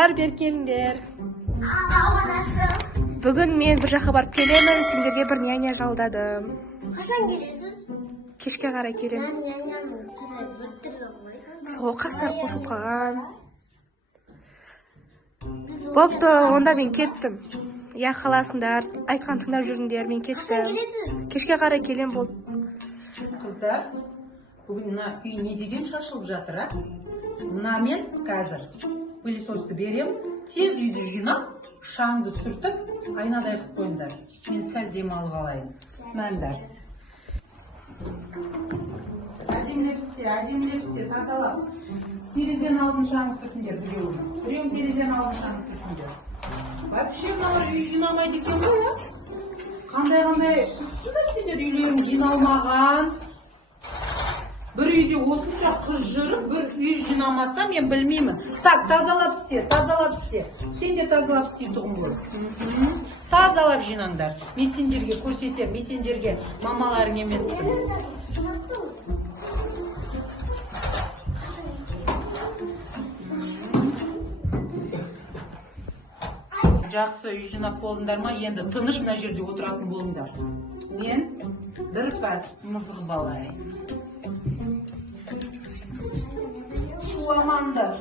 Қыздар бер келіңдер. Бүгін мен бір жаққа барып келемін, сендерге бір няня жалдадым. Қашан келесіз? Кешке қарай келемін. Сол қастар қосылып қалған. Бопты, онда мен кеттім. Я қаласыңдар, айтқан тыңдап жүріңдер, мен кеттім. Кешке қарай келем болды. Қыздар, бүгін мына үй не деген шашылып жатыр, а? Мына мен қазір пылесосты берем, тез үйді жинап, шаңды сүртіп, айнадай қылып қойыңдар. Мен сәл демалып алайын. Мәндар. Әдемілепсте, тазалап. Терезен алдын шаңы сүртіндер біреуін. Біреуін терезен алдын шаңы сүртіндер. Вообще мыналар үй жинамайды екен ғой, а? Қандай қызсыңдар сендер үйлерің жиналмаған. Bir үйде осынша қыз жүріп, бір үй жинамаса мен білмеймін. Так, тазалап істе. Сен де тазалап істе тұғым ғой. Тазалап жинаңдар. Мен сендерге көрсетем, мен сендерге мамаларың емеспін. Жақсы үй жинап болыңдар ма? Енді тыныш мына жерде отыратын болыңдар. Мен бір пәс мызғып алайын. Шуламаңдар.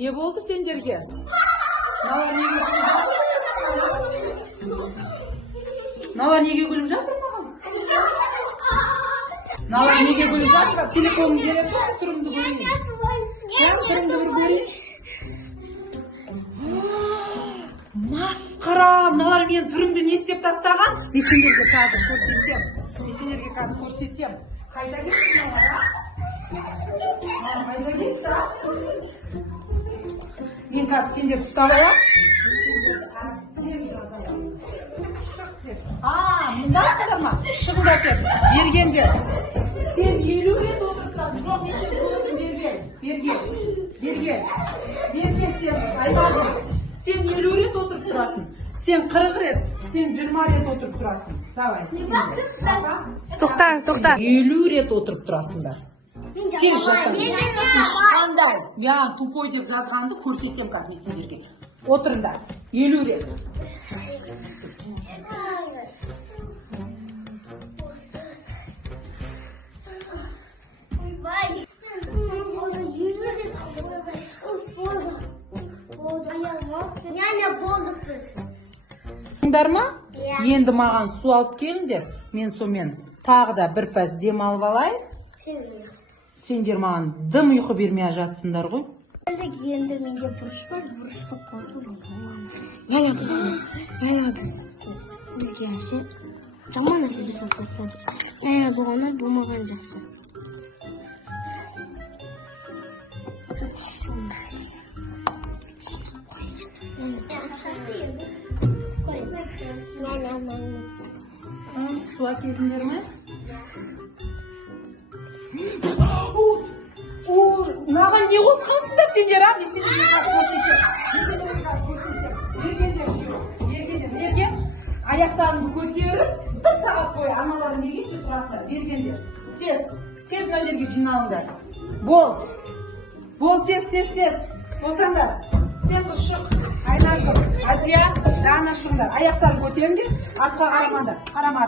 Не болды сендерге? Налар неге күліп жатыр маған? Налар неге күліп жатыр? Телефонын беріп тұрымды көрейін. Тұрымды бір көрейін. Масқара, налар мен түрімді не істеп тастаған? Мен сендерге қазір көрсетем. Қайда кетті налар, а? Қайда кетті, а? Мен қазір сендерді ұстап алам. Мұндасыңдар ма? Шығыңдар тез. Бергендер. Сен 50 рет отырып тұрасың. Жоқ, мен сен отырып берген сен. Айтадым. Сен 50 рет отырып тұрасың. Сен 40 рет, сен 20 рет отырып тұрасың. Давай, Тоқта. 50 рет отырып тұрасыңдар. Сен жасан. Ешқандай. Я тупой деп жазғанды көрсетем қазір мен сендерге. Отырыңдар. 50 рет. Няня болдық біз. Ма? Енді маған су алып келіңдер. Мен сомен тағы да бір пәс дем алып алайын. Сендер маған дым ұйқы бермей жатсыңдар ғой. Енді менде бұрыш бар, бұрышты қосып бізге әше жаман әселесін қосады. Бұғана болмаған жақсы. Су әкелдіңдер ме? Маған не қосқансыңдар сендер, а? Мен сендерге көрсетем. Аяқтарыңды көтеріп, 1 сағат бойы аналарың неге тұрасыңдар? Бергендер. Тез мына жерге жиналыңдар. Бол, тез. Болсаңдар. Сен бұл шық, айнасың. Адия, дана шыңдар. Аяқтарын көтеріңдер, артқа қарамаңдар. Қарама.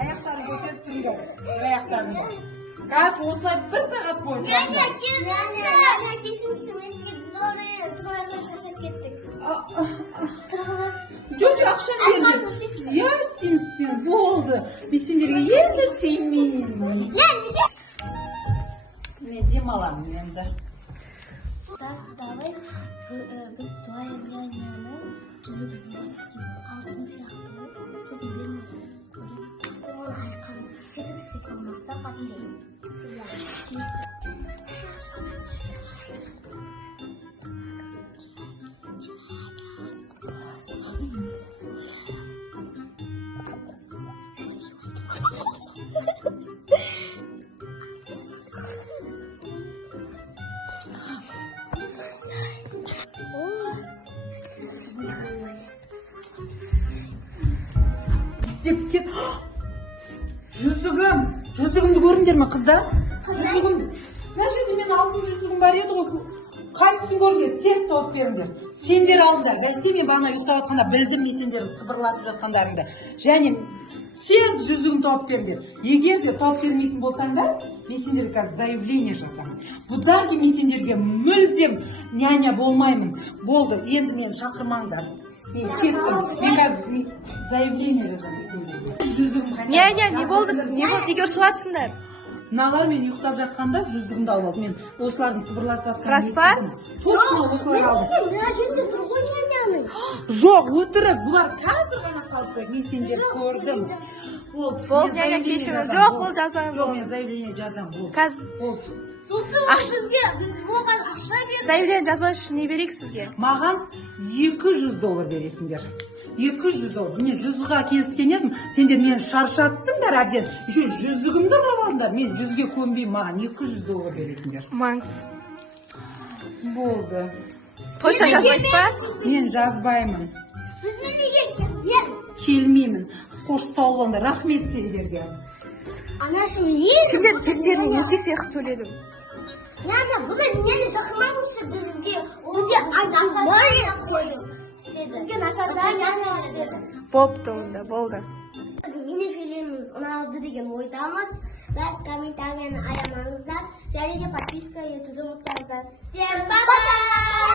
Аяқтарын көтеріп тұрыңдар. Аяқтарыңды. Қазір осылай 1 сағат бойы тұрасыңдар. Жоқ, ақша берді. Я істеймін, болды. Мен сендерге енді теймеймін. Мен демаламын енді. Давай біз свая няняны жүзуді алтын сияқты сосын бермейміз көреміз. Оған айқамыз істетіп істете алмасақ іздеп кет. Жүзігімді көрдіңдер ме қыздар? Жүзігім. Мына жерде менің алтын жүзігім бар еді ғой. Қайсысын көрдіңдер? Тез тауып беріңдер. Сендер алдыңдар. Бәсе мен бағана ұйықтап жатқанда білдім мен сендердің сыбырласып жатқандарыңды. Және тез жүзігін тауып беріңдер. Егер де тауып бермейтін болсаңдар, мен сендерге қазір заявление жазамын. Бұдан кейін мен сендерге мүлдем няня болмаймын. Болды, енді мені шақырмаңдар. Мен кеттім. Мен қазір заявление жазамын сендерге. Жүзігім қайда? Не болды? Не болды? Неге ұрсып жатсыңдар? Мыналар мен ұйықтап жатқанда жүзігімді алып алды. Мен осылардың сыбырласып жатқанын Рас па? естідім. Точно осылар алды. Мына жерде тұр ғой няняның. Жоқ, өтірік. Бұлар қазір ғана салып қойды. Мен сендерді көрдім. Болды, Мен няня заявление кешіріңіз. жазамын. Жоқ, болды, жазбаңыз. Жоқ, мен заявление жазамын. Болды. Қазір Болды. Сосын біз оған ақша бердік. заявление жазбаш үшін не берейік сізге? Маған $200 бересіңдер. $200. Мен 100-ға келіскен едім. Сендер мені шаршаттыңдар әбден. Еще жүзігімді ұрлап алдыңдар. Мен 100-ге көнбеймін. Маған $200 бересіңдер. Маңыз. Болды. Точно жазбайсыз ба? Мен жазбаймын. Біз неге келмейміз? Келмеймін. Қош сау болыңдар. Рахмет сендерге. Анашым ең. Сендер пестеріне екі сияқты төледім. Няня, бұны нені шақырмаңызшы бізге наказание қойдым. Бізге наказание істеді. Болыпты онда, болды. Біз мини-фильміміз ұнады деген ойдамыз. Лайк, комментарияны аямаңыздар. Және де подписка етуді ұмытпаңыздар. Всем пока!